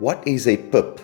What is a pip?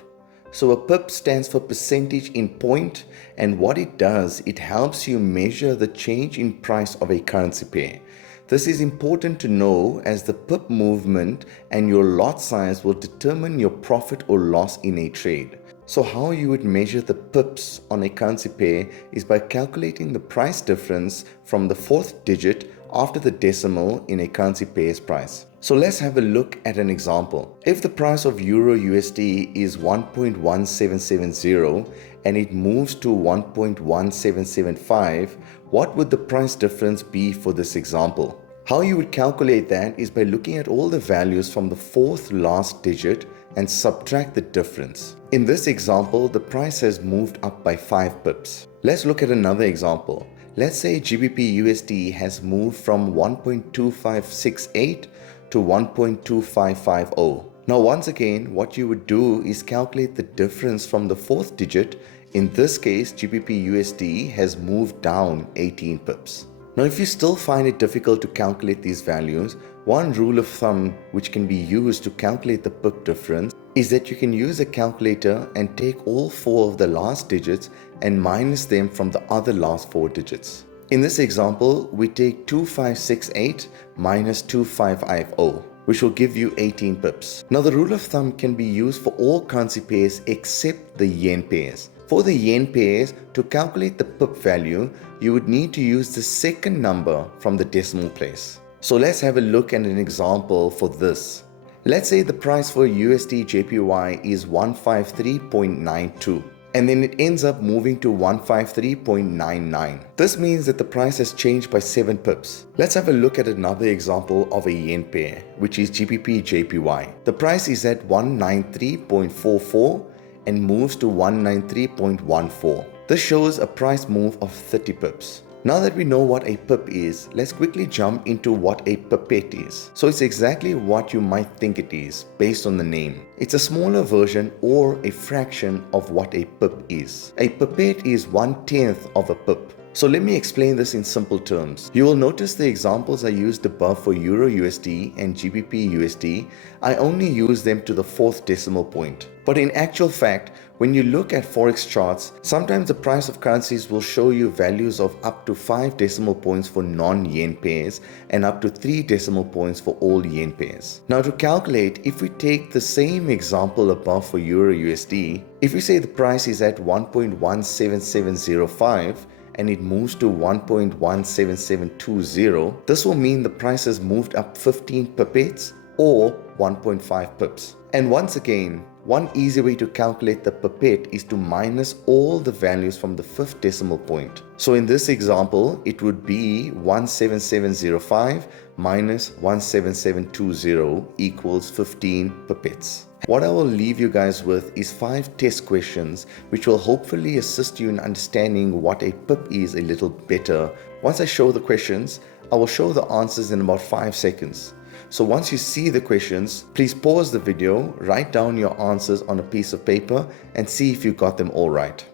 So a pip stands for percentage in point, and what it does, it helps you measure the change in price of a currency pair. This is important to know as the pip movement and your lot size will determine your profit or loss in a trade. So how you would measure the pips on a currency pair is by calculating the price difference from the fourth digit after the decimal in a currency pair's price. So let's have a look at an example. If the price of Euro USD is 1.1770 and it moves to 1.1775, what would the price difference be for this example? How you would calculate that is by looking at all the values from the fourth last digit and subtract the difference. In this example, the price has moved up by 5 pips. Let's look at another example. Let's say GBP USD has moved from 1.2568 to 1.2550. Now once again, what you would do is calculate the difference from the fourth digit. In this case, GBP USD has moved down 18 pips. Now if you still find it difficult to calculate these values, one rule of thumb which can be used to calculate the pip difference is that you can use a calculator and take all 4 of the last digits and minus them from the other last 4 digits. In this example, we take 2568 minus 2550, which will give you 18 pips. Now the rule of thumb can be used for all currency pairs except the yen pairs. For the yen pairs, to calculate the pip value, you would need to use the second number from the decimal place. So let's have a look at an example for this. Let's say the price for USD JPY is 153.92 and then it ends up moving to 153.99. This means that the price has changed by 7 pips. Let's have a look at another example of a yen pair, which is GBP JPY. The price is at 193.44 and moves to 193.14. This shows a price move of 30 pips. Now that we know what a pip is, let's quickly jump into what a pipette is. So it's exactly what you might think it is based on the name. It's a smaller version or a fraction of what a pip is. A pipette is 1/10 of a pip. So let me explain this in simple terms. You will notice the examples I used above for Euro USD and GBP USD, I only use them to the 4th decimal point. But in actual fact, when you look at Forex charts, sometimes the price of currencies will show you values of up to 5 decimal points for non-yen pairs and up to 3 decimal points for all yen pairs. Now to calculate, if we take the same example above for Euro USD, if we say the price is at 1.17705, and it moves to 1.17720, this will mean the price has moved up 15 pipettes or 1.5 pips. And once again, one easy way to calculate the pipette is to minus all the values from the 5th decimal point. So in this example, it would be 17705 minus 17720 equals 15 pipettes. What I will leave you guys with is 5 test questions which will hopefully assist you in understanding what a pip is a little better. Once I show the questions, I will show the answers in about 5 seconds. So once you see the questions, please pause the video, write down your answers on a piece of paper and see if you got them all right.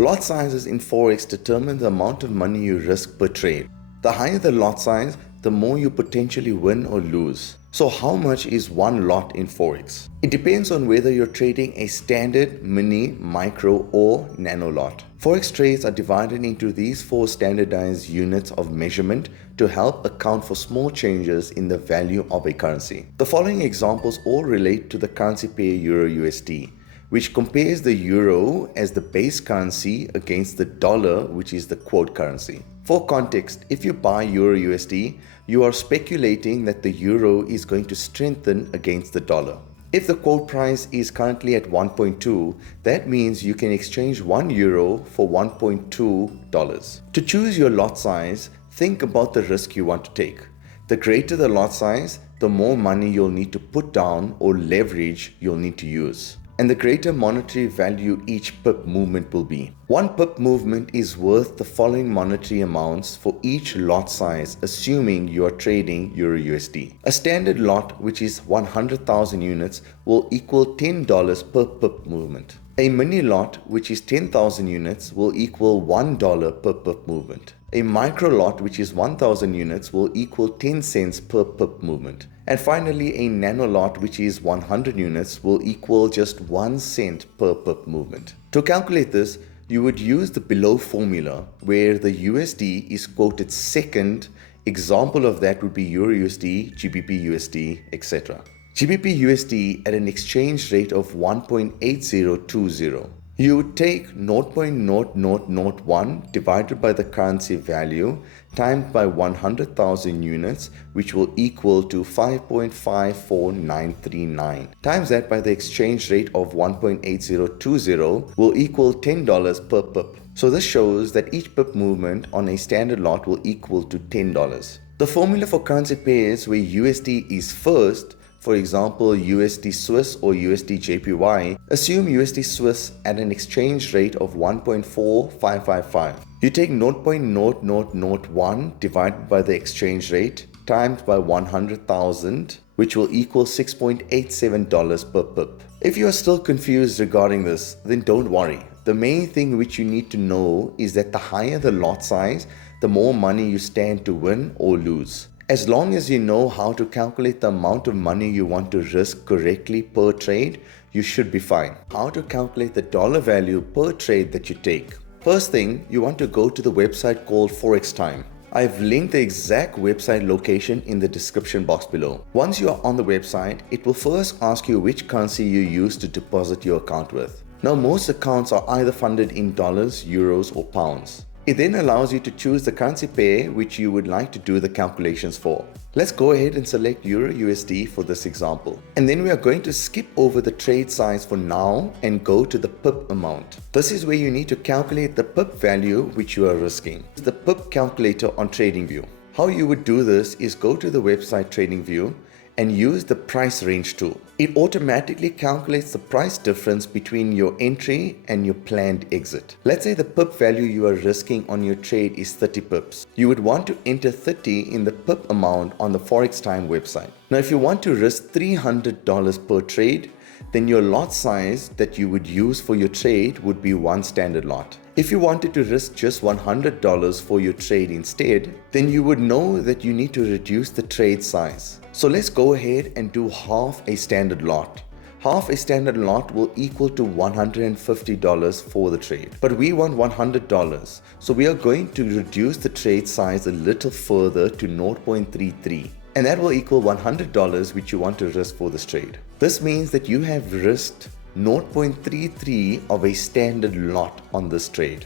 Lot sizes in Forex determine the amount of money you risk per trade. The higher the lot size, the more you potentially win or lose. So how much is one lot in Forex? It depends on whether you're trading a standard, mini, micro or nano lot. Forex trades are divided into these 4 standardized units of measurement to help account for small changes in the value of a currency. The following examples all relate to the currency pair Euro USD, which compares the euro as the base currency against the dollar, which is the quote currency. For context, if you buy Euro USD, you are speculating that the euro is going to strengthen against the dollar. If the quote price is currently at 1.2, that means you can exchange 1 euro for $1.2. To choose your lot size, think about the risk you want to take. The greater the lot size, the more money you'll need to put down or leverage you'll need to use. And the greater monetary value each pip movement will be. One pip movement is worth the following monetary amounts for each lot size, assuming you are trading Euro USD. A standard lot, which is 100,000 units, will equal $10 per pip movement. A mini lot, which is 10,000 units, will equal $1 per pip movement. A micro lot, which is 1000 units, will equal 10 cents per pip movement. And finally, a nano lot, which is 100 units, will equal just 1 cent per pip movement. To calculate this, you would use the below formula where the USD is quoted second. Example of that would be Euro USD, GBP USD, etc. GBP USD at an exchange rate of 1.8020. You would take 0.0001 divided by the currency value times by 100,000 units, which will equal to 5.54939. Times that by the exchange rate of 1.8020 will equal $10 per pip. So this shows that each pip movement on a standard lot will equal to $10. The formula for currency pairs where USD is first, for example USD Swiss or USD JPY, assume USD Swiss at an exchange rate of 1.4555. You take 0.0001 divided by the exchange rate times by 100,000, which will equal $6.87 per pip. If you are still confused regarding this, then don't worry. The main thing which you need to know is that the higher the lot size, the more money you stand to win or lose. As long as you know how to calculate the amount of money you want to risk correctly per trade, you should be fine. How to calculate the dollar value per trade that you take. First thing, you want to go to the website called Forex Time. I've linked the exact website location in the description box below. Once you are on the website, it will first ask you which currency you use to deposit your account with. Now most accounts are either funded in dollars, euros or pounds. It then allows you to choose the currency pair which you would like to do the calculations for. Let's go ahead and select Euro USD for this example. And then we are going to skip over the trade size for now and go to the pip amount. This is where you need to calculate the pip value which you are risking. It's the pip calculator on TradingView. How you would do this is go to the website TradingView and use the price range tool. It automatically calculates the price difference between your entry and your planned exit. Let's say the pip value you are risking on your trade is 30 pips. You would want to enter 30 in the pip amount on the Forex Time website. Now if you want to risk $300 per trade, then your lot size that you would use for your trade would be one standard lot. If you wanted to risk just $100 for your trade instead, then you would know that you need to reduce the trade size. So let's go ahead and do half a standard lot. Half a standard lot will equal to $150 for the trade. But we want $100, so we are going to reduce the trade size a little further to 0.33. And that will equal $100 which you want to risk for this trade. This means that you have risked 0.33 of a standard lot on this trade.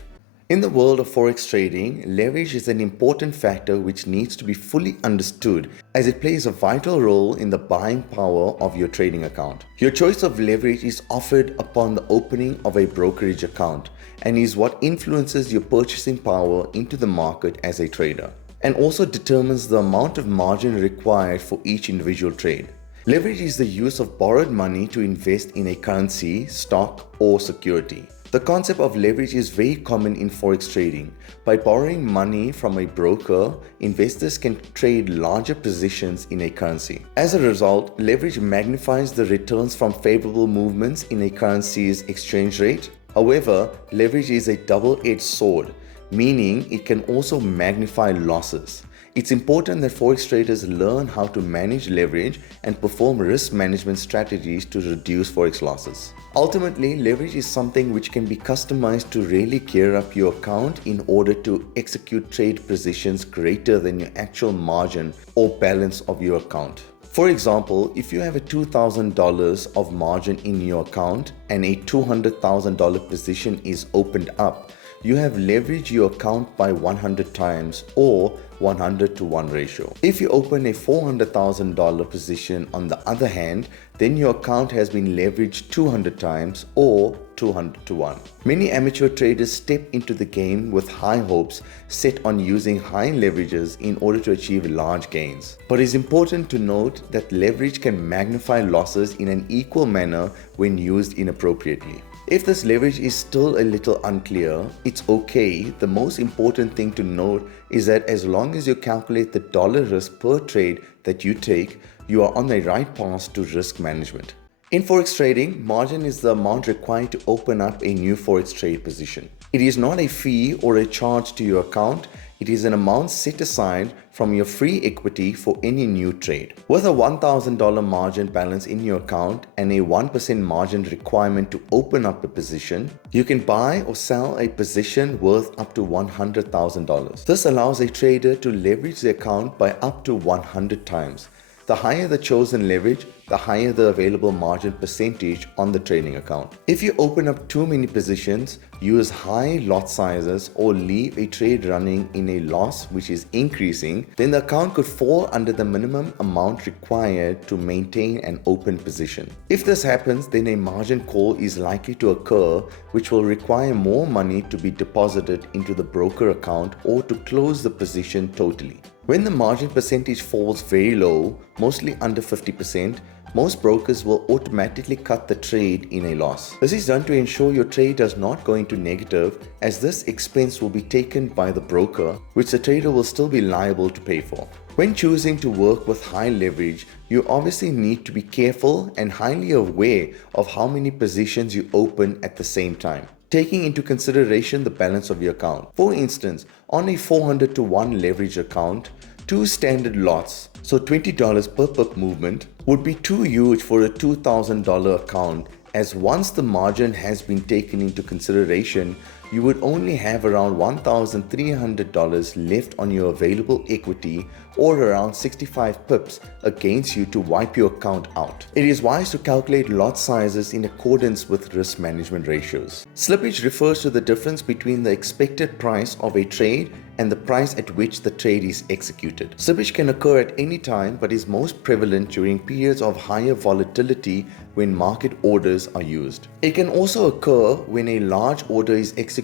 In the world of Forex trading, leverage is an important factor which needs to be fully understood as it plays a vital role in the buying power of your trading account. Your choice of leverage is offered upon the opening of a brokerage account and is what influences your purchasing power into the market as a trader, and also determines the amount of margin required for each individual trade. Leverage is the use of borrowed money to invest in a currency, stock, or security. The concept of leverage is very common in Forex trading. By borrowing money from a broker, investors can trade larger positions in a currency. As a result, leverage magnifies the returns from favorable movements in a currency's exchange rate. However, leverage is a double-edged sword, meaning it can also magnify losses. It's important that Forex traders learn how to manage leverage and perform risk management strategies to reduce Forex losses. Ultimately, leverage is something which can be customized to really gear up your account in order to execute trade positions greater than your actual margin or balance of your account. For example, if you have a $2,000 of margin in your account and a $200,000 position is opened up, you have leveraged your account by 100 times or 100-to-1 ratio. If you open a $400,000 position on the other hand, then your account has been leveraged 200 times or 200-to-1. Many amateur traders step into the game with high hopes set on using high leverages in order to achieve large gains. But it's important to note that leverage can magnify losses in an equal manner when used inappropriately. If this leverage is still a little unclear, it's okay. The most important thing to note is that as long as you calculate the dollar risk per trade that you take, you are on the right path to risk management. In Forex trading, margin is the amount required to open up a new Forex trade position. It is not a fee or a charge to your account. It is an amount set aside from your free equity for any new trade. With a $1,000 margin balance in your account and a 1% margin requirement to open up a position, you can buy or sell a position worth up to $100,000. This allows a trader to leverage the account by up to 100 times. The higher the chosen leverage, the higher the available margin percentage on the trading account. If you open up too many positions, use high lot sizes, or leave a trade running in a loss which is increasing, then the account could fall under the minimum amount required to maintain an open position. If this happens, then a margin call is likely to occur, which will require more money to be deposited into the broker account or to close the position totally. When the margin percentage falls very low, mostly under 50%, most brokers will automatically cut the trade in a loss. This is done to ensure your trade does not go into negative, as this expense will be taken by the broker, which the trader will still be liable to pay for. When choosing to work with high leverage, you obviously need to be careful and highly aware of how many positions you open at the same time, taking into consideration the balance of your account. For instance, on a 400 to 1 leverage account, 2 standard lots, so $20 per pip movement, would be too huge for a $2,000 account, as once the margin has been taken into consideration, you would only have around $1,300 left on your available equity, or around 65 pips against you to wipe your account out. It is wise to calculate lot sizes in accordance with risk management ratios. Slippage refers to the difference between the expected price of a trade and the price at which the trade is executed. Slippage can occur at any time, but is most prevalent during periods of higher volatility when market orders are used. It can also occur when a large order is executed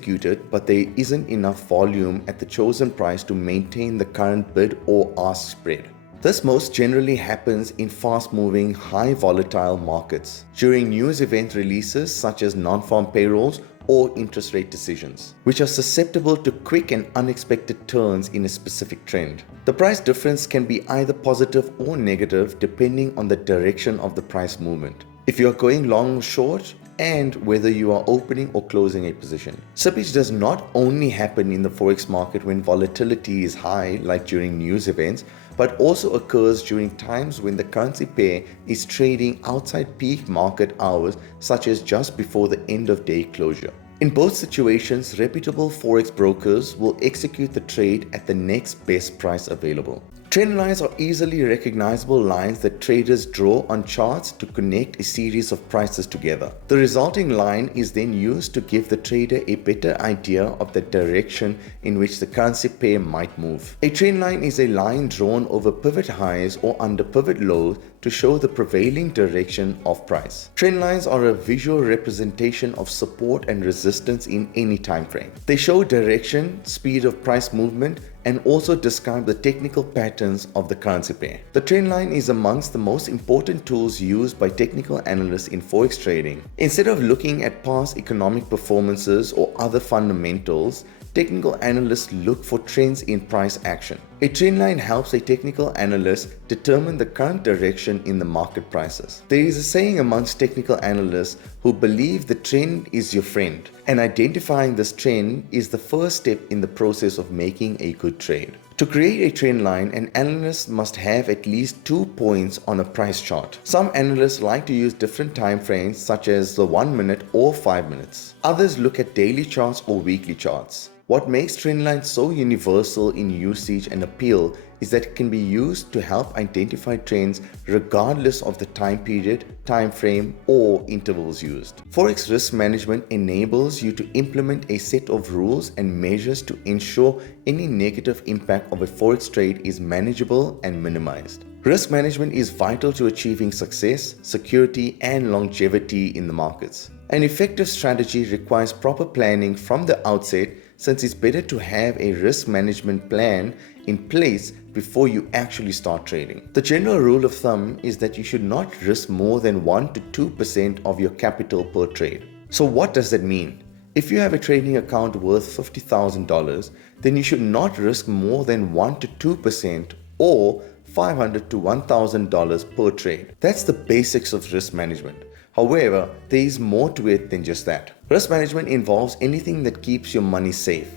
but there isn't enough volume at the chosen price to maintain the current bid or ask spread. This most generally happens in fast-moving, high volatile markets, during news event releases such as non-farm payrolls or interest rate decisions, which are susceptible to quick and unexpected turns in a specific trend. The price difference can be either positive or negative depending on the direction of the price movement, if you are going long or short, and whether you are opening or closing a position. Slippage does not only happen in the Forex market when volatility is high, like during news events, but also occurs during times when the currency pair is trading outside peak market hours, such as just before the end of day closure. In both situations, reputable Forex brokers will execute the trade at the next best price available. Trend lines are easily recognizable lines that traders draw on charts to connect a series of prices together. The resulting line is then used to give the trader a better idea of the direction in which the currency pair might move. A trend line is a line drawn over pivot highs or under pivot lows to show the prevailing direction of price. Trend lines are a visual representation of support and resistance in any time frame. They show direction, speed of price movement, and also describe the technical patterns of the currency pair. The trend line is amongst the most important tools used by technical analysts in Forex trading. Instead of looking at past economic performances or other fundamentals, technical analysts look for trends in price action. A trend line helps a technical analyst determine the current direction in the market prices. There is a saying amongst technical analysts who believe the trend is your friend, and identifying this trend is the first step in the process of making a good trade. To create a trend line, an analyst must have at least 2 points on a price chart. Some analysts like to use different time frames, such as the 1 minute or 5 minutes. Others look at daily charts or weekly charts. What makes trend lines so universal in usage and appeal is that it can be used to help identify trends regardless of the time period, time frame, or intervals used. Forex risk management enables you to implement a set of rules and measures to ensure any negative impact of a Forex trade is manageable and minimized. Risk management is vital to achieving success, security, and longevity in the markets. An effective strategy requires proper planning from the outset, since it's better to have a risk management plan in place before you actually start trading. The general rule of thumb is that you should not risk more than 1 to 2% of your capital per trade. So what does that mean? If you have a trading account worth $50,000, then you should not risk more than 1 to 2% or $500 to $1,000 per trade. That's the basics of risk management. However, there is more to it than just that. Risk management involves anything that keeps your money safe.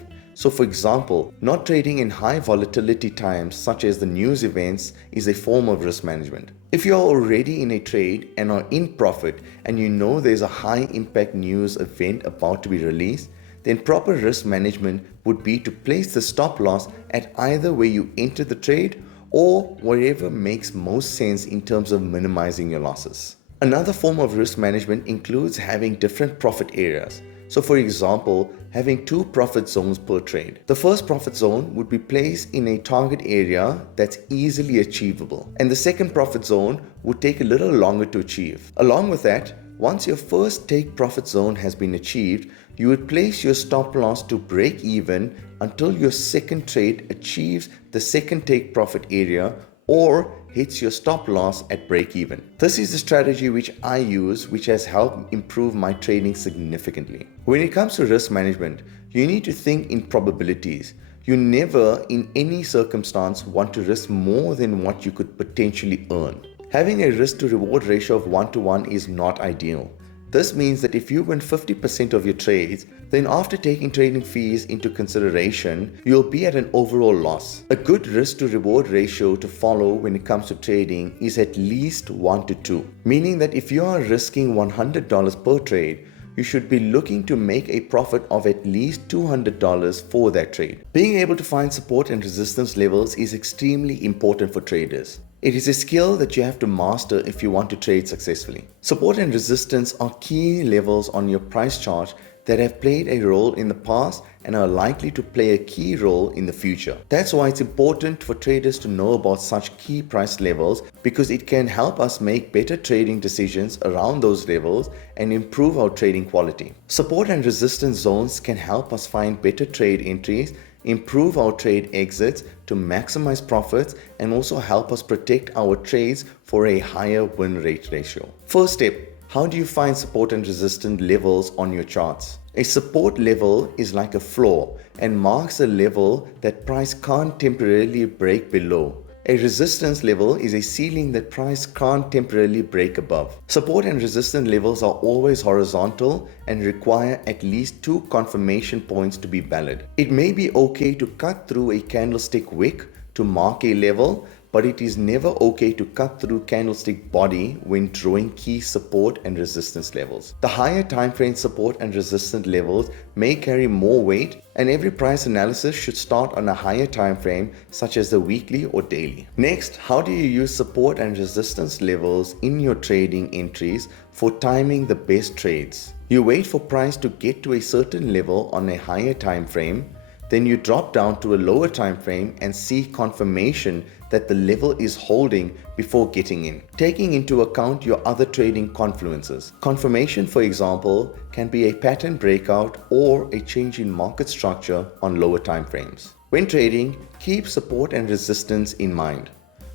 So for example, not trading in high volatility times such as the news events is a form of risk management. If you are already in a trade and are in profit and you know there's a high impact news event about to be released, then proper risk management would be to place the stop loss at either where you enter the trade or wherever makes most sense in terms of minimizing your losses. Another form of risk management includes having different profit areas. So for example, having 2 profit zones per trade. The first profit zone would be placed in a target area that's easily achievable, and the second profit zone would take a little longer to achieve. Along with that, once your first take profit zone has been achieved, you would place your stop loss to break even until your second trade achieves the second take profit area or hits your stop loss at break even. This is the strategy which I use, which has helped improve my trading significantly. When it comes to risk management, you need to think in probabilities. You never in any circumstance want to risk more than what you could potentially earn. Having a risk to reward ratio of 1-to-1 is not ideal. This means that if you win 50% of your trades, then after taking trading fees into consideration, you'll be at an overall loss. A good risk to reward ratio to follow when it comes to trading is at least 1-to-2, meaning that if you are risking $100 per trade, you should be looking to make a profit of at least $200 for that trade. Being able to find support and resistance levels is extremely important for traders. It is a skill that you have to master if you want to trade successfully. Support and resistance are key levels on your price chart that have played a role in the past and are likely to play a key role in the future. That's why it's important for traders to know about such key price levels, because it can help us make better trading decisions around those levels and improve our trading quality. Support and resistance zones can help us find better trade entries, improve our trade exits to maximize profits, and also help us protect our trades for a higher win rate ratio. First step, how do you find support and resistance levels on your charts? A support level is like a floor and marks a level that price can't temporarily break below. A resistance level is a ceiling that price can't temporarily break above. Support and resistance levels are always horizontal and require at least 2 confirmation points to be valid. It may be okay to cut through a candlestick wick to mark a level, but it is never okay to cut through candlestick body when drawing key support and resistance levels. The higher time frame support and resistance levels may carry more weight, and every price analysis should start on a higher time frame such as the weekly or daily. Next, how do you use support and resistance levels in your trading entries for timing the best trades? You wait for price to get to a certain level on a higher time frame. Then you drop down to a lower time frame and see confirmation that the level is holding before getting in, taking into account your other trading confluences. Confirmation, for example, can be a pattern breakout or a change in market structure on lower time frames. When trading, keep support and resistance in mind.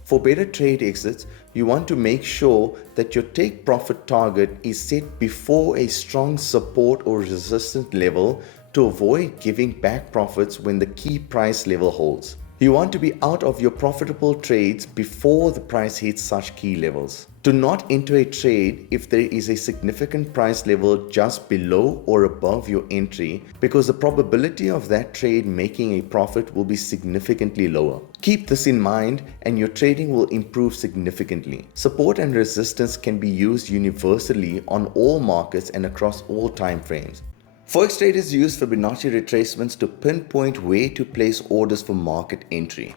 For better trade exits, you want to make sure that your take profit target is set before a strong support or resistance level to avoid giving back profits when the key price level holds. You want to be out of your profitable trades before the price hits such key levels. Do not enter a trade if there is a significant price level just below or above your entry, because the probability of that trade making a profit will be significantly lower. Keep this in mind and your trading will improve significantly. Support and resistance can be used universally on all markets and across all time frames. Forex traders use Fibonacci retracements to pinpoint where to place orders for market entry,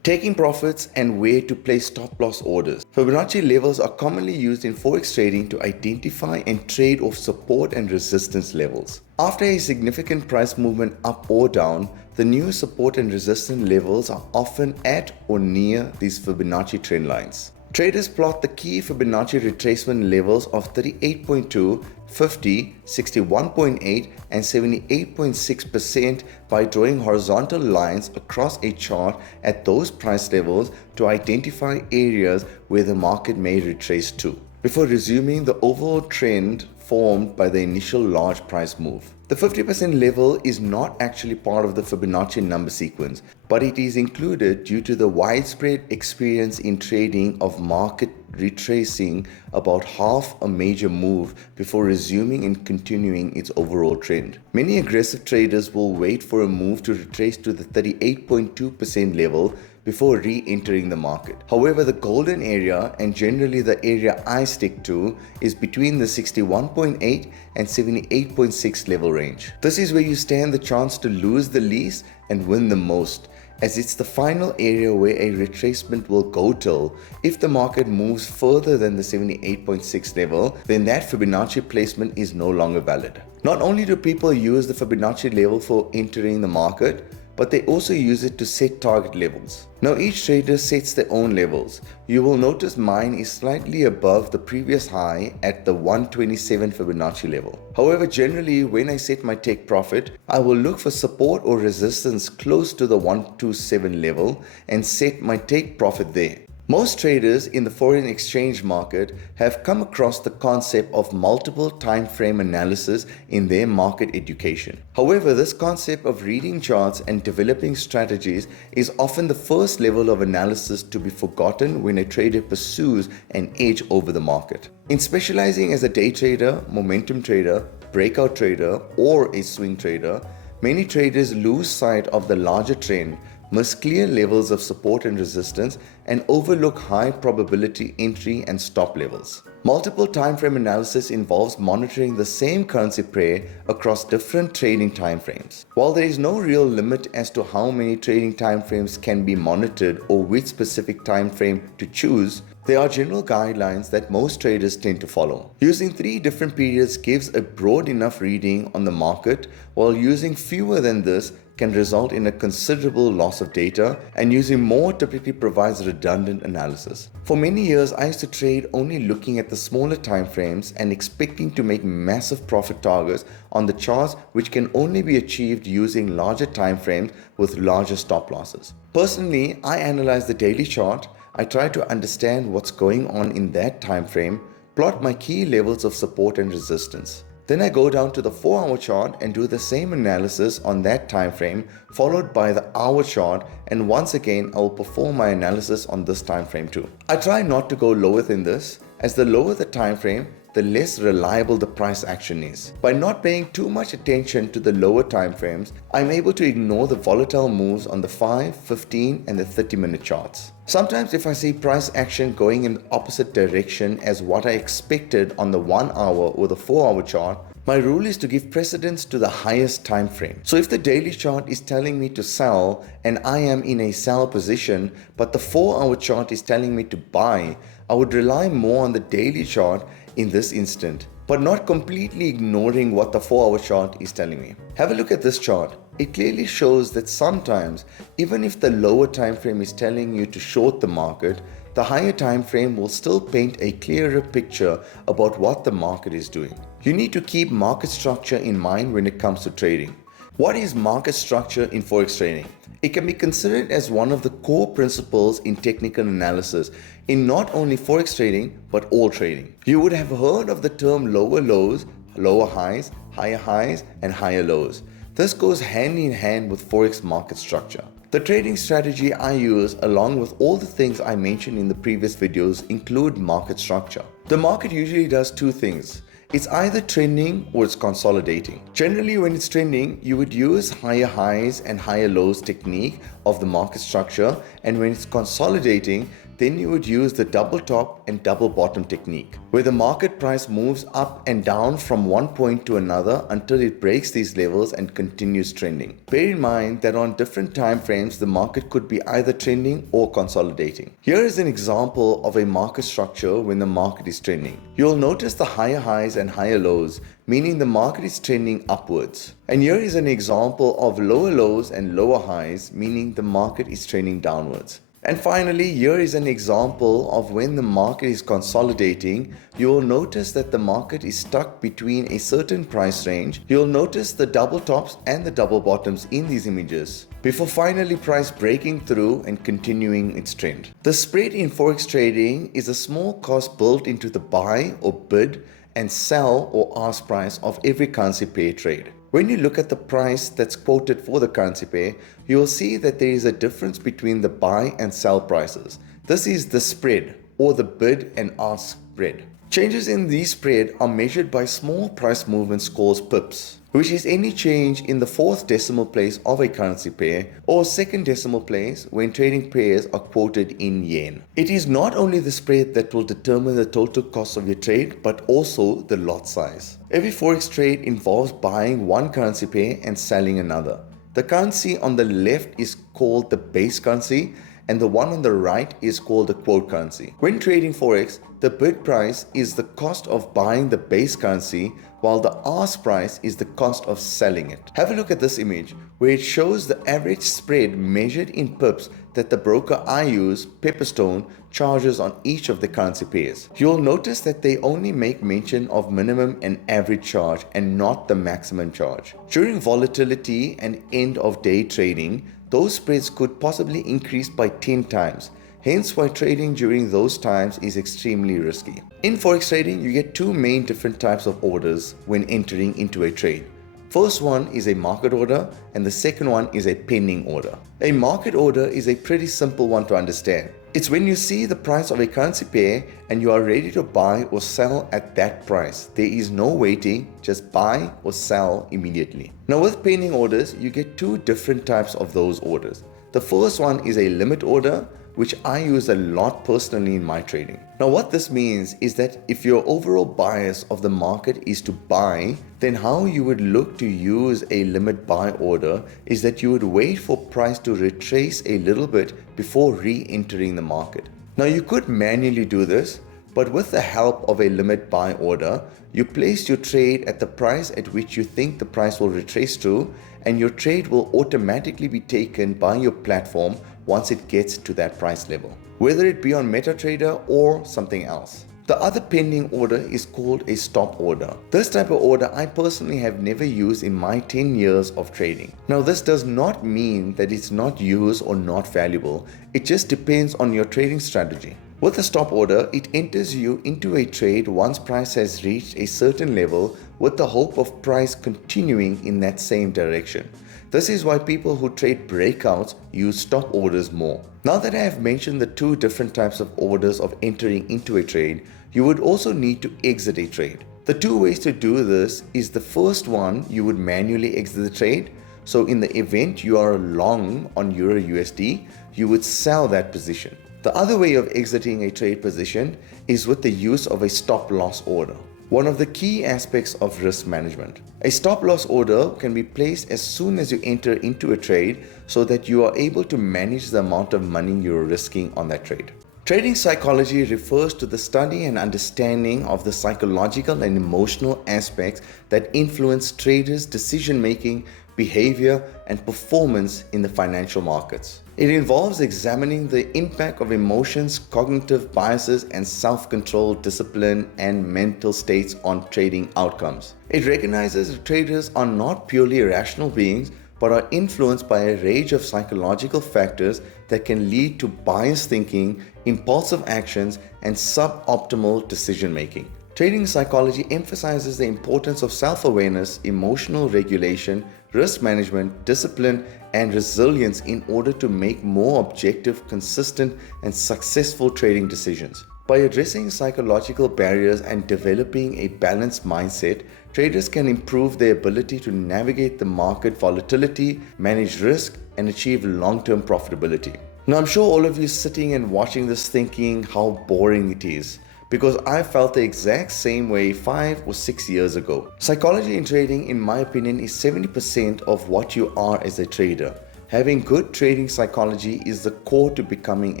taking profits, and where to place stop loss orders. Fibonacci levels are commonly used in Forex trading to identify and trade off support and resistance levels. After a significant price movement up or down, the new support and resistance levels are often at or near these Fibonacci trend lines. Traders plot the key Fibonacci retracement levels of 38.2, 50, 61.8 and 78.6% by drawing horizontal lines across a chart at those price levels to identify areas where the market may retrace to. Before resuming the overall trend formed by the initial large price move. The 50% level is not actually part of the Fibonacci number sequence, but it is included due to the widespread experience in trading of market retracing about half a major move before resuming and continuing its overall trend. Many aggressive traders will wait for a move to retrace to the 38.2% level before re-entering the market. However, the golden area, and generally the area I stick to, is between the 61.8 and 78.6 level range. This is where you stand the chance to lose the least and win the most, as it's the final area where a retracement will go till. If the market moves further than the 78.6 level, then that Fibonacci placement is no longer valid. Not only do people use the Fibonacci level for entering the market, but they also use it to set target levels. Now each trader sets their own levels. You will notice mine is slightly above the previous high at the 127 Fibonacci level. However, generally when I set my take profit, I will look for support or resistance close to the 127 level and set my take profit there. Most traders in the foreign exchange market have come across the concept of multiple time frame analysis in their market education. However, this concept of reading charts and developing strategies is often the first level of analysis to be forgotten when a trader pursues an edge over the market. In specializing as a day trader, momentum trader, breakout trader, or a swing trader, many traders lose sight of the larger trend, miss clear levels of support and resistance, and overlook high probability entry and stop levels. Multiple time frame analysis involves monitoring the same currency pair across different trading time frames. While there is no real limit as to how many trading time frames can be monitored or which specific time frame to choose, there are general guidelines that most traders tend to follow. Using 3 different periods gives a broad enough reading on the market, while using fewer than this can result in a considerable loss of data, and using more typically provides redundant analysis. For many years, I used to trade only looking at the smaller time frames and expecting to make massive profit targets on the charts, which can only be achieved using larger time frames with larger stop losses. Personally, I analyze the daily chart. I try to understand what's going on in that time frame, plot my key levels of support and resistance. Then I go down to the 4-hour chart and do the same analysis on that time frame, followed by the hour chart, and once again I will perform my analysis on this time frame too. I try not to go lower than this, as the lower the time frame, the less reliable the price action is. By not paying too much attention to the lower time frames, I'm able to ignore the volatile moves on the 5, 15 and the 30-minute charts. Sometimes if I see price action going in the opposite direction as what I expected on the 1-hour or the 4-hour chart, my rule is to give precedence to the highest time frame. So if the daily chart is telling me to sell and I am in a sell position, but the 4-hour chart is telling me to buy, I would rely more on the daily chart in this instant, but not completely ignoring what the 4-hour chart is telling me. Have a look at this chart. It clearly shows that sometimes, even if the lower time frame is telling you to short the market, the higher time frame will still paint a clearer picture about what the market is doing. You need to keep market structure in mind when it comes to trading. What is market structure in Forex trading? It can be considered as one of the core principles in technical analysis in not only Forex trading, but all trading. You would have heard of the term lower lows, lower highs, and higher lows. This goes hand in hand with Forex market structure. The trading strategy I use, along with all the things I mentioned in the previous videos, include market structure. The market usually does 2 things. It's either trending or it's consolidating. Generally, when it's trending, you would use higher highs and higher lows technique of the market structure, and when it's consolidating, then you would use the double top and double bottom technique, where the market price moves up and down from one point to another until it breaks these levels and continues trending. Bear in mind that on different time frames, the market could be either trending or consolidating. Here is an example of a market structure when the market is trending. You'll notice the higher highs and higher lows, meaning the market is trending upwards. And here is an example of lower lows and lower highs, meaning the market is trending downwards. And finally, here is an example of when the market is consolidating. You will notice that the market is stuck between a certain price range. You'll notice the double tops and the double bottoms in these images, before finally price breaking through and continuing its trend. The spread in Forex trading is a small cost built into the buy or bid and sell or ask price of every currency pair trade. When you look at the price that's quoted for the currency pair, you will see that there is a difference between the buy and sell prices. This is the spread, or the bid and ask spread. Changes in these spread are measured by small price movements called pips, which is any change in the fourth decimal place of a currency pair or second decimal place when trading pairs are quoted in yen. It is not only the spread that will determine the total cost of your trade, but also the lot size. Every Forex trade involves buying one currency pair and selling another. The currency on the left is called the base currency, and the one on the right is called the quote currency. When trading Forex, the bid price is the cost of buying the base currency, while the ask price is the cost of selling it. Have a look at this image where it shows the average spread measured in pips that the broker I use, Pepperstone, charges on each of the currency pairs. You'll notice that they only make mention of minimum and average charge and not the maximum charge. During volatility and end of day trading, those spreads could possibly increase by 10 times. Hence why trading during those times is extremely risky. In Forex trading, you get two main different types of orders when entering into a trade. First one is a market order and the second one is a pending order. A market order is a pretty simple one to understand. It's when you see the price of a currency pair and you are ready to buy or sell at that price. There is no waiting, just buy or sell immediately. Now with pending orders, you get two different types of those orders. The first one is a limit order, which I use a lot personally in my trading. Now what this means is that if your overall bias of the market is to buy, then how you would look to use a limit buy order is that you would wait for price to retrace a little bit before re-entering the market. Now you could manually do this, but with the help of a limit buy order, you place your trade at the price at which you think the price will retrace to, and your trade will automatically be taken by your platform once it gets to that price level, whether it be on MetaTrader or something else. The other pending order is called a stop order. This type of order I personally have never used in my 10 years of trading. Now this does not mean that it's not used or not valuable. It just depends on your trading strategy. With a stop order, it enters you into a trade once price has reached a certain level with the hope of price continuing in that same direction. This is why people who trade breakouts use stop orders more. Now that I have mentioned the two different types of orders of entering into a trade, you would also need to exit a trade. The two ways to do this is the first one, you would manually exit the trade. So in the event you are long on Euro USD, you would sell that position. The other way of exiting a trade position is with the use of a stop loss order, one of the key aspects of risk management. A stop loss order can be placed as soon as you enter into a trade so that you are able to manage the amount of money you are risking on that trade. Trading psychology refers to the study and understanding of the psychological and emotional aspects that influence traders' decision-making, behavior, and performance in the financial markets. It involves examining the impact of emotions, cognitive biases, and self-control, discipline, and mental states on trading outcomes. It recognizes that traders are not purely rational beings, but are influenced by a range of psychological factors that can lead to biased thinking, impulsive actions, and suboptimal decision-making. Trading psychology emphasizes the importance of self-awareness, emotional regulation, risk management, discipline, and resilience in order to make more objective, consistent, and successful trading decisions. By addressing psychological barriers and developing a balanced mindset, traders can improve their ability to navigate the market volatility, manage risk, and achieve long-term profitability. Now, I'm sure all of you sitting and watching this thinking how boring it is, because I felt the exact same way 5 or 6 years ago. Psychology in trading, in my opinion, is 70% of what you are as a trader. Having good trading psychology is the core to becoming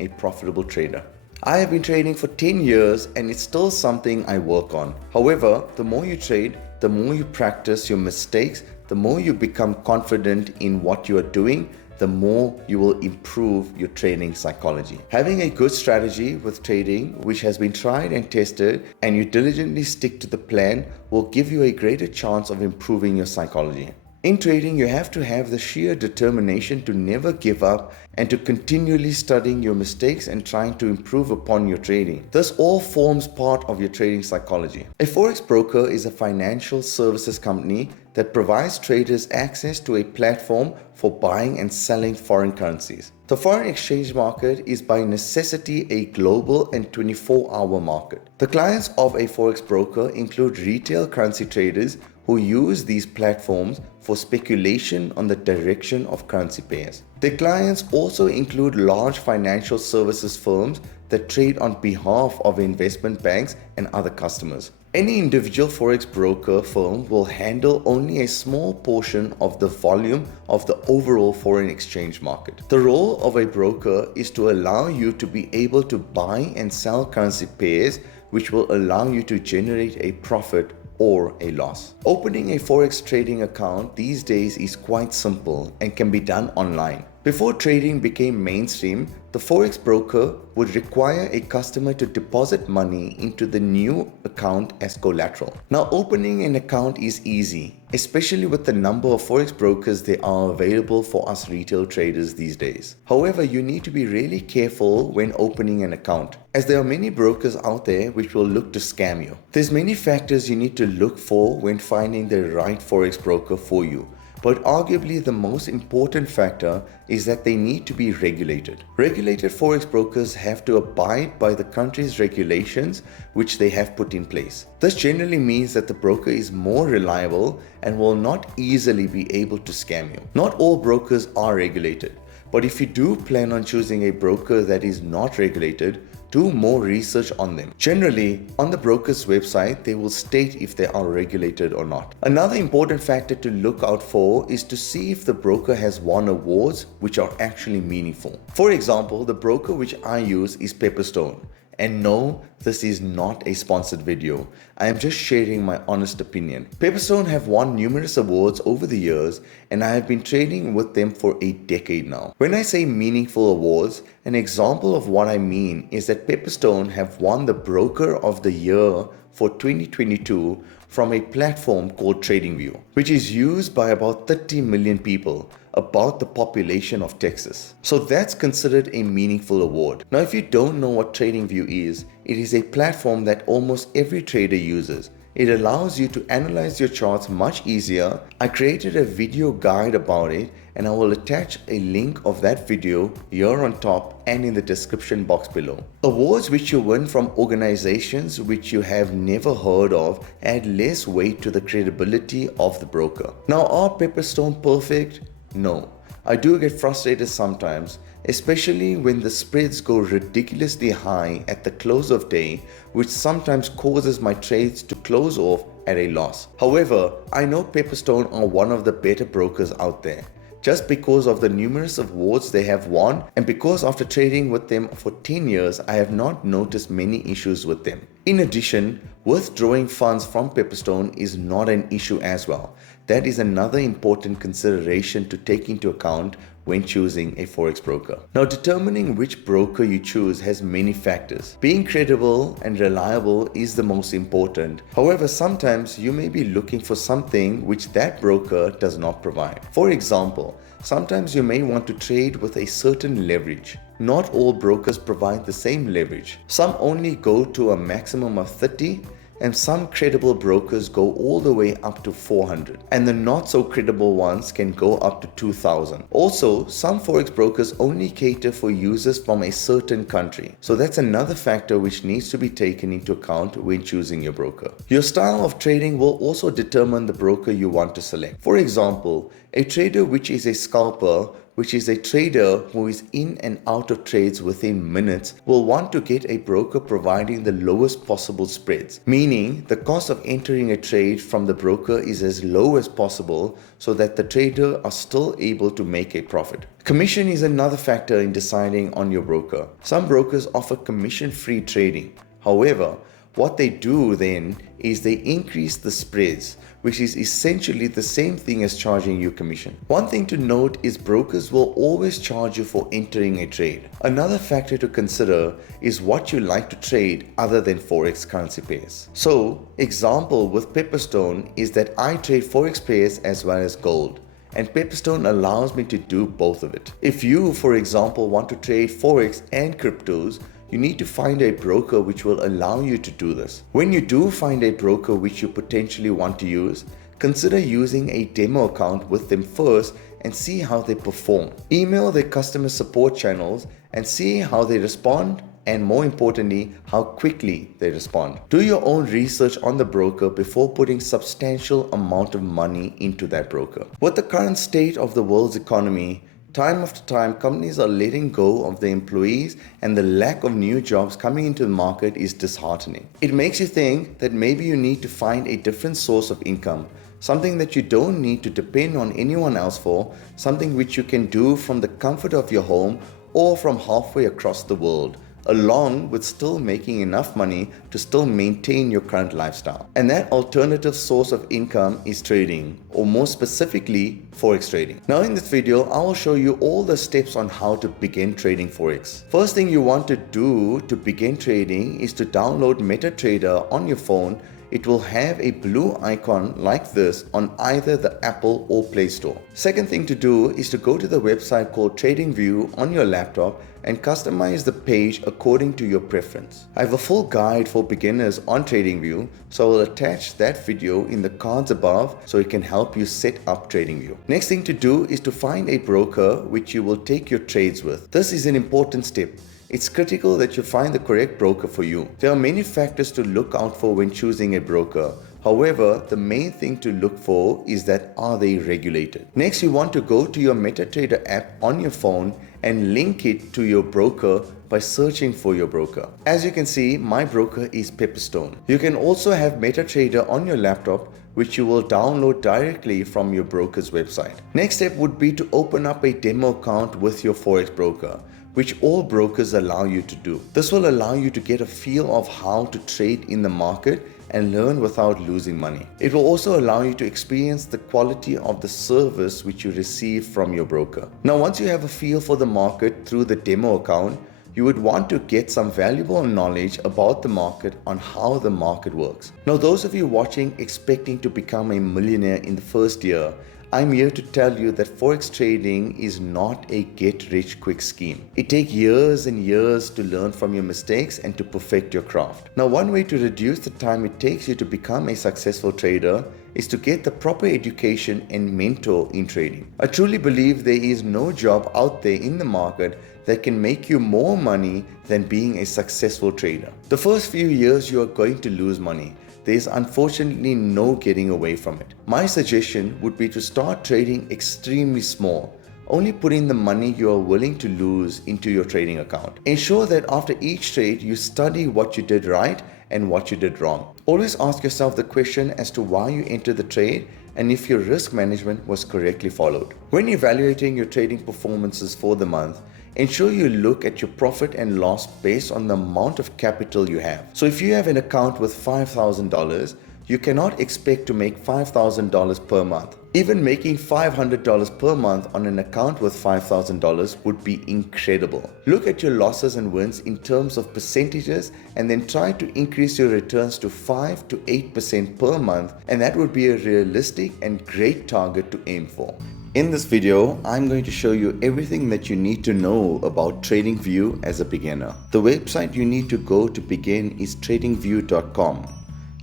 a profitable trader. I have been trading for 10 years and it's still something I work on. However, the more you trade, the more you practice your mistakes, the more you become confident in what you are doing, the more you will improve your trading psychology. Having a good strategy with trading, which has been tried and tested, and you diligently stick to the plan, will give you a greater chance of improving your psychology. In trading, you have to have the sheer determination to never give up and to continually studying your mistakes and trying to improve upon your trading. This all forms part of your trading psychology. A Forex broker is a financial services company that provides traders access to a platform for buying and selling foreign currencies. The foreign exchange market is by necessity a global and 24-hour market. The clients of a Forex broker include retail currency traders who use these platforms for speculation on the direction of currency pairs. Their clients also include large financial services firms that trade on behalf of investment banks and other customers. Any individual Forex broker firm will handle only a small portion of the volume of the overall foreign exchange market. The role of a broker is to allow you to be able to buy and sell currency pairs, which will allow you to generate a profit or a loss. Opening a Forex trading account these days is quite simple and can be done online. Before trading became mainstream, the Forex broker would require a customer to deposit money into the new account as collateral. Now, opening an account is easy, especially with the number of Forex brokers there are available for us retail traders these days. However, you need to be really careful when opening an account, as there are many brokers out there which will look to scam you. There's many factors you need to look for when finding the right Forex broker for you. But arguably the most important factor is that they need to be regulated. Regulated Forex brokers have to abide by the country's regulations which they have put in place. This generally means that the broker is more reliable and will not easily be able to scam you. Not all brokers are regulated, but if you do plan on choosing a broker that is not regulated, do more research on them. Generally, on the broker's website, they will state if they are regulated or not. Another important factor to look out for is to see if the broker has won awards which are actually meaningful. For example, the broker which I use is Pepperstone. And no, this is not a sponsored video. I am just sharing my honest opinion. Pepperstone have won numerous awards over the years, and I have been trading with them for a decade now. When I say meaningful awards, an example of what I mean is that Pepperstone have won the Broker of the Year for 2022 from a platform called TradingView, which is used by about 30 million people, about the population of Texas. So that's considered a meaningful award. Now, if you don't know what TradingView is, it is a platform that almost every trader uses. It allows you to analyze your charts much easier. I created a video guide about it, and I will attach a link of that video here on top and in the description box below. Awards which you win from organizations which you have never heard of add less weight to the credibility of the broker. Now, are Pepperstone perfect? No. I do get frustrated sometimes, especially when the spreads go ridiculously high at the close of day, which sometimes causes my trades to close off at a loss. However, I know Pepperstone are one of the better brokers out there, just because of the numerous awards they have won, and because after trading with them for 10 years, I have not noticed many issues with them. In addition, withdrawing funds from Pepperstone is not an issue as well. That is another important consideration to take into account when choosing a Forex broker. Now, determining which broker you choose has many factors. Being credible and reliable is the most important. However, sometimes you may be looking for something which that broker does not provide. For example, sometimes you may want to trade with a certain leverage. Not all brokers provide the same leverage. Some only go to a maximum of 30, and some credible brokers go all the way up to 400, and the not so credible ones can go up to 2000. Also, some Forex brokers only cater for users from a certain country, so that's another factor which needs to be taken into account when choosing your broker. Your style of trading will also determine the broker you want to select. For example, a trader which is a scalper, which is a trader who is in and out of trades within minutes, will want to get a broker providing the lowest possible spreads, meaning the cost of entering a trade from the broker is as low as possible so that the trader are still able to make a profit. Commission is another factor in deciding on your broker. Some brokers offer commission-free trading. However, What they do then is they increase the spreads, which is essentially the same thing as charging you commission. One thing to note is brokers will always charge you for entering a trade. Another factor to consider is what you like to trade other than Forex currency pairs. So, example with Pepperstone is that I trade Forex pairs as well as gold, and Pepperstone allows me to do both of it. If you, for example, want to trade Forex and cryptos, you need to find a broker which will allow you to do this. When you do find a broker which you potentially want to use, consider using a demo account with them first and see how they perform. Email their customer support channels and see how they respond, and more importantly, how quickly they respond. Do your own research on the broker before putting substantial amount of money into that broker. With the current state of the world's economy, time after time, companies are letting go of their employees, and the lack of new jobs coming into the market is disheartening. It makes you think that maybe you need to find a different source of income, something that you don't need to depend on anyone else for, something which you can do from the comfort of your home or from halfway across the world, along with still making enough money to still maintain your current lifestyle. And that alternative source of income is trading, or more specifically, Forex trading. Now in this video, I will show you all the steps on how to begin trading Forex. First thing you want to do to begin trading is to download MetaTrader on your phone. It will have a blue icon like this on either the Apple or Play Store. Second thing to do is to go to the website called TradingView on your laptop and customize the page according to your preference. I have a full guide for beginners on TradingView, so I will attach that video in the cards above so it can help you set up TradingView. Next thing to do is to find a broker which you will take your trades with. This is an important step. It's critical that you find the correct broker for you. There are many factors to look out for when choosing a broker. However, the main thing to look for is that are they regulated. Next, you want to go to your MetaTrader app on your phone and link it to your broker by searching for your broker. As you can see, my broker is Pepperstone. You can also have MetaTrader on your laptop, which you will download directly from your broker's website. Next step would be to open up a demo account with your Forex broker, which all brokers allow you to do. This will allow you to get a feel of how to trade in the market and learn without losing money. It will also allow you to experience the quality of the service which you receive from your broker. Now, once you have a feel for the market through the demo account, you would want to get some valuable knowledge about the market on how the market works. Now, those of you watching expecting to become a millionaire in the first year, I'm here to tell you that Forex trading is not a get-rich-quick scheme. It takes years and years to learn from your mistakes and to perfect your craft. Now, one way to reduce the time it takes you to become a successful trader is to get the proper education and mentor in trading. I truly believe there is no job out there in the market that can make you more money than being a successful trader. The first few years you are going to lose money. There is unfortunately no getting away from it. My suggestion would be to start trading extremely small, only putting the money you are willing to lose into your trading account. Ensure that after each trade you study what you did right and what you did wrong. Always ask yourself the question as to why you entered the trade and if your risk management was correctly followed. When evaluating your trading performances for the month, ensure you look at your profit and loss based on the amount of capital you have. So if you have an account with $5,000, you cannot expect to make $5,000 per month. Even making $500 per month on an account with $5,000 would be incredible. Look at your losses and wins in terms of percentages and then try to increase your returns to 5 to 8% per month, and that would be a realistic and great target to aim for. In this video, I'm going to show you everything that you need to know about TradingView as a beginner. The website you need to go to begin is tradingview.com.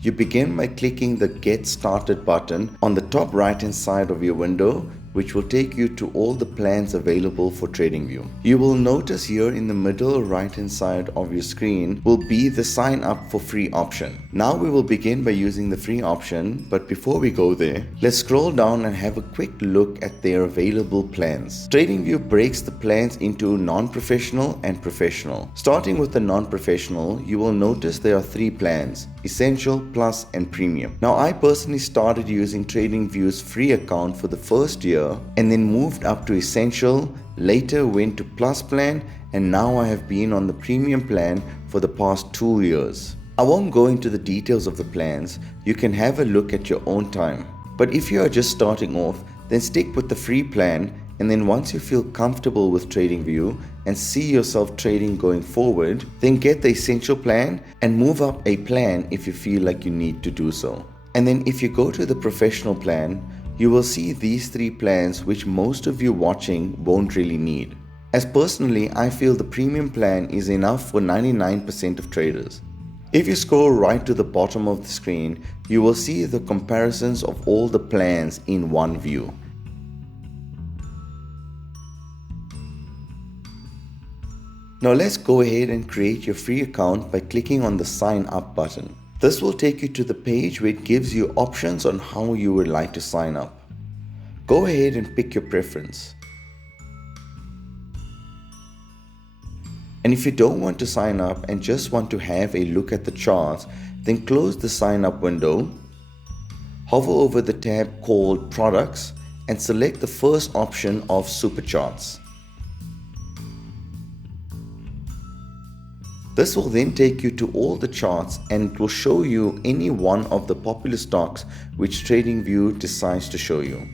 You begin by clicking the Get Started button on the top right hand side of your window, which will take you to all the plans available for TradingView. You will notice here in the middle right hand side of your screen will be the sign up for free option. Now we will begin by using the free option, but before we go there, let's scroll down and have a quick look at their available plans. TradingView breaks the plans into non-professional and professional. Starting with the non-professional, you will notice there are 3 plans: Essential, Plus and Premium. Now I personally started using TradingView's free account for the first year and then moved up to Essential, later went to Plus plan, and now I have been on the Premium plan for the past 2 years. I won't go into the details of the plans, you can have a look at your own time. But if you are just starting off, then stick with the free plan, and then once you feel comfortable with TradingView and see yourself trading going forward, then get the essential plan and move up a plan if you feel like you need to do so. And then if you go to the professional plan, you will see these 3 plans which most of you watching won't really need. As personally, I feel the premium plan is enough for 99% of traders. If you scroll right to the bottom of the screen, you will see the comparisons of all the plans in one view. Now let's go ahead and create your free account by clicking on the sign up button. This will take you to the page where it gives you options on how you would like to sign up. Go ahead and pick your preference. And if you don't want to sign up and just want to have a look at the charts, then close the sign up window, hover over the tab called Products and select the first option of Super Charts. This will then take you to all the charts and it will show you any one of the popular stocks which TradingView decides to show you.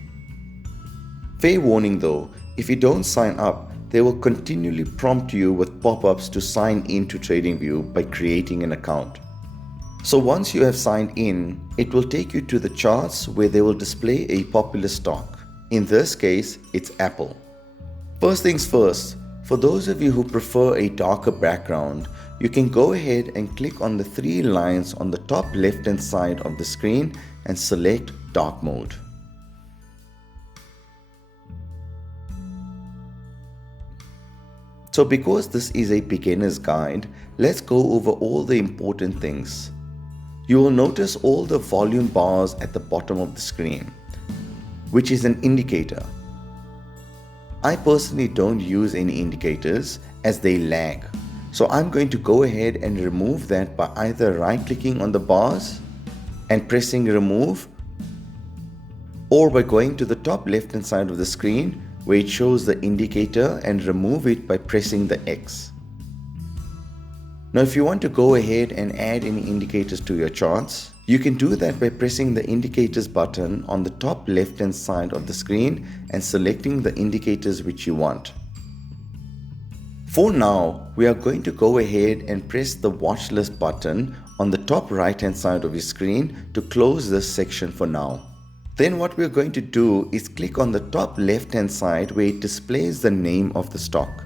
Fair warning though, if you don't sign up, they will continually prompt you with pop-ups to sign in to TradingView by creating an account. So once you have signed in, it will take you to the charts where they will display a popular stock. In this case, it's Apple. First things first, for those of you who prefer a darker background, you can go ahead and click on the 3 lines on the top left-hand side of the screen and select dark mode. So because this is a beginner's guide, let's go over all the important things. You will notice all the volume bars at the bottom of the screen, which is an indicator. I personally don't use any indicators as they lag. So I'm going to go ahead and remove that by either right-clicking on the bars and pressing remove, or by going to the top left-hand side of the screen where it shows the indicator and remove it by pressing the X. Now if you want to go ahead and add any indicators to your charts, you can do that by pressing the indicators button on the top left hand side of the screen and selecting the indicators which you want. For now, we are going to go ahead and press the watch list button on the top right hand side of your screen to close this section for now. Then what we're going to do is click on the top left hand side where it displays the name of the stock.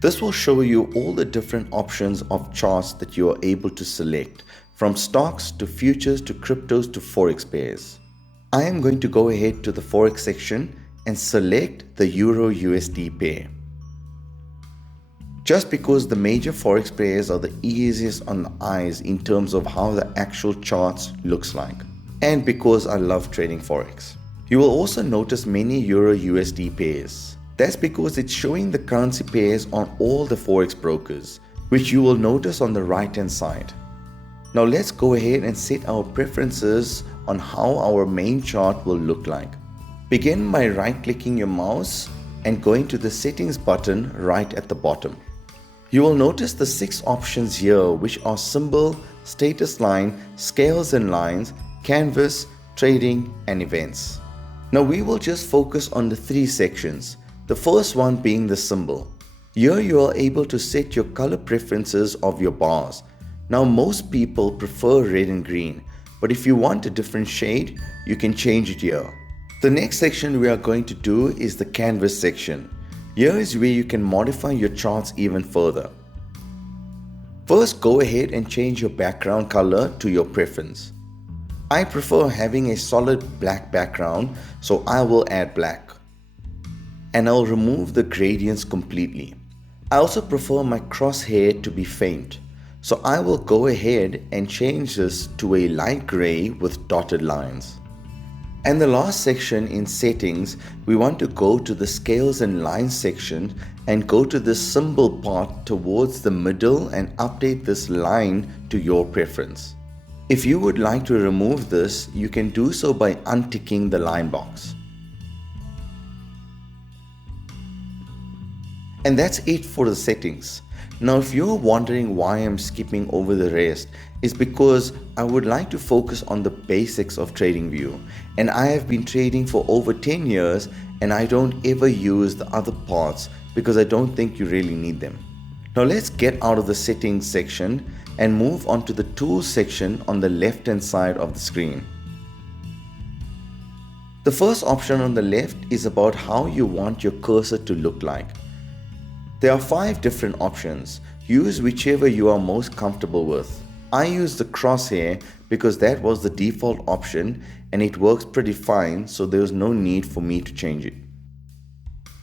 This will show you all the different options of charts that you are able to select, from stocks to futures to cryptos to Forex pairs. I am going to go ahead to the Forex section and select the Euro USD pair. Just because the major Forex pairs are the easiest on the eyes in terms of how the actual charts looks like, and because I love trading Forex. You will also notice many Euro USD pairs. That's because it's showing the currency pairs on all the Forex brokers, which you will notice on the right hand side. Now let's go ahead and set our preferences on how our main chart will look like. Begin by right clicking your mouse and going to the settings button right at the bottom. You will notice the 6 options here, which are symbol, status line, scales and lines, canvas, trading and events. Now we will just focus on the 3 sections. The first one being the symbol. Here you are able to set your color preferences of your bars. Now most people prefer red and green, but if you want a different shade, you can change it here. The next section we are going to do is the canvas section. Here is where you can modify your charts even further. First, go ahead and change your background color to your preference. I prefer having a solid black background, so I will add black. And I'll remove the gradients completely. I also prefer my crosshair to be faint, so I will go ahead and change this to a light gray with dotted lines. And the last section in settings, we want to go to the scales and lines section and go to the symbol part towards the middle and update this line to your preference. If you would like to remove this, you can do so by unticking the line box. And that's it for the settings. Now if you're wondering why I'm skipping over the rest, it's because I would like to focus on the basics of TradingView, and I have been trading for over 10 years and I don't ever use the other parts because I don't think you really need them. Now let's get out of the settings section and move on to the tools section on the left hand side of the screen. The first option on the left is about how you want your cursor to look like. There are 5 different options. Use whichever you are most comfortable with. I use the crosshair because that was the default option and it works pretty fine, so there was no need for me to change it.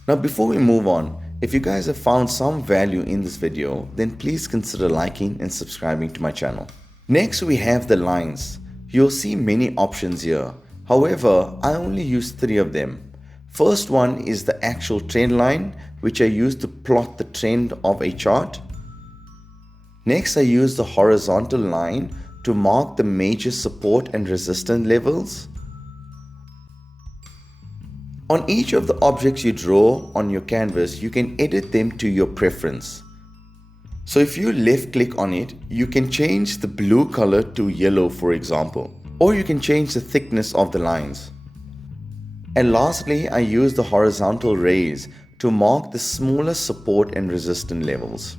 Now before we move on, if you guys have found some value in this video, then please consider liking and subscribing to my channel. Next we have the lines. You'll see many options here. However, I only use 3 of them. First one is the actual trend line, which I use to plot the trend of a chart. Next I use the horizontal line to mark the major support and resistance levels. On each of the objects you draw on your canvas, you can edit them to your preference. So if you left click on it, you can change the blue color to yellow, for example, or you can change the thickness of the lines. And lastly, I use the horizontal rays to mark the smaller support and resistance levels.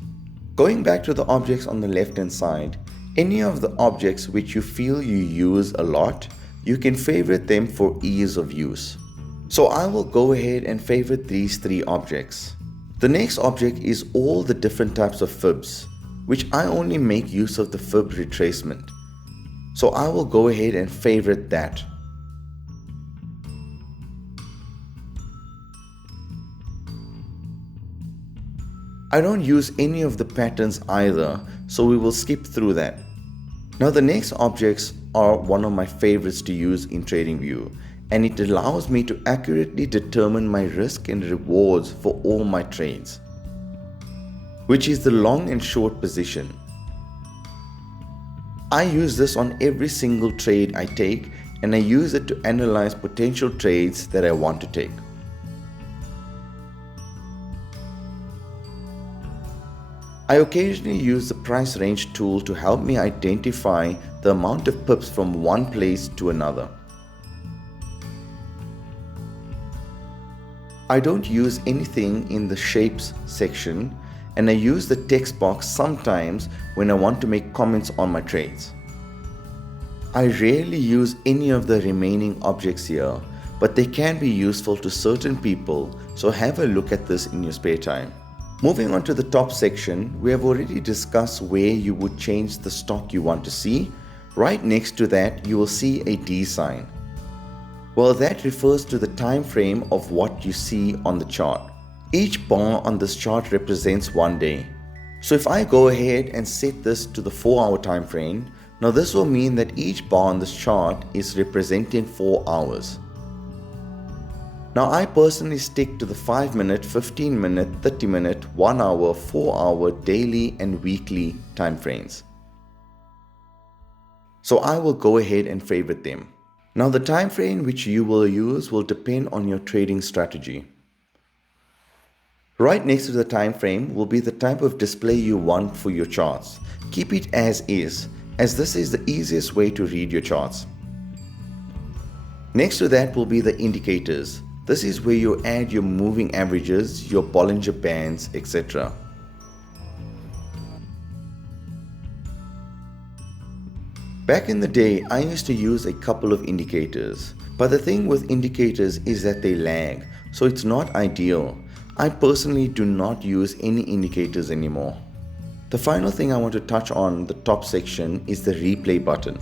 Going back to the objects on the left hand side, any of the objects which you feel you use a lot, you can favorite them for ease of use. So I will go ahead and favorite these 3 objects. The next object is all the different types of fibs, which I only make use of the fib retracement. So I will go ahead and favorite that. I don't use any of the patterns either, so we will skip through that. Now the next objects are one of my favorites to use in TradingView, and it allows me to accurately determine my risk and rewards for all my trades, which is the long and short position. I use this on every single trade I take, and I use it to analyze potential trades that I want to take. I occasionally use the price range tool to help me identify the amount of pips from one place to another. I don't use anything in the shapes section, and I use the text box sometimes when I want to make comments on my trades. I rarely use any of the remaining objects here, but they can be useful to certain people, so have a look at this in your spare time. Moving on to the top section, we have already discussed where you would change the stock you want to see. Right next to that, you will see a D sign. Well, that refers to the time frame of what you see on the chart. Each bar on this chart represents 1 day. So if I go ahead and set this to the 4-hour time frame, now this will mean that each bar on this chart is representing 4 hours. Now I personally stick to the 5-minute, 15-minute, 30-minute, 1 hour, 4 hour, daily and weekly time frames. So I will go ahead and favorite them. Now the time frame which you will use will depend on your trading strategy. Right next to the time frame will be the type of display you want for your charts. Keep it as is, as this is the easiest way to read your charts. Next to that will be the indicators. This is where you add your moving averages, your Bollinger Bands, etc. Back in the day, I used to use a couple of indicators, but the thing with indicators is that they lag, so it's not ideal. I personally do not use any indicators anymore. The final thing I want to touch on the top section is the replay button.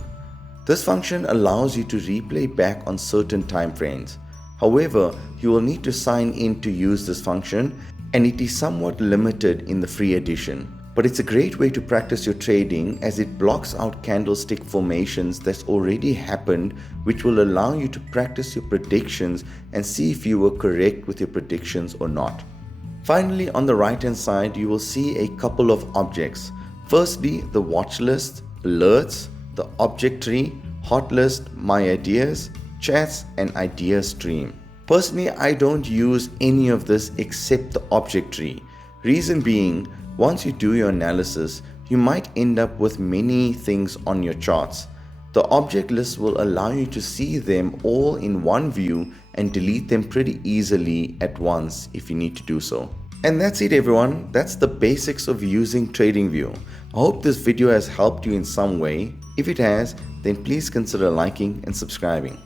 This function allows you to replay back on certain time frames. However, you will need to sign in to use this function, and it is somewhat limited in the free edition. But it's a great way to practice your trading, as it blocks out candlestick formations that's already happened, which will allow you to practice your predictions and see if you were correct with your predictions or not. Finally, on the right hand side, you will see a couple of objects. Firstly, the watch list, alerts, the object tree, hot list, my ideas, chats and idea stream. Personally, I don't use any of this except the object tree. Reason being, Once you do your analysis, you might end up with many things on your charts. The object list will allow you to see them all in one view and delete them pretty easily at once if you need to do so. And that's it everyone, that's the basics of using TradingView. I hope this video has helped you in some way. If it has, then please consider liking and subscribing.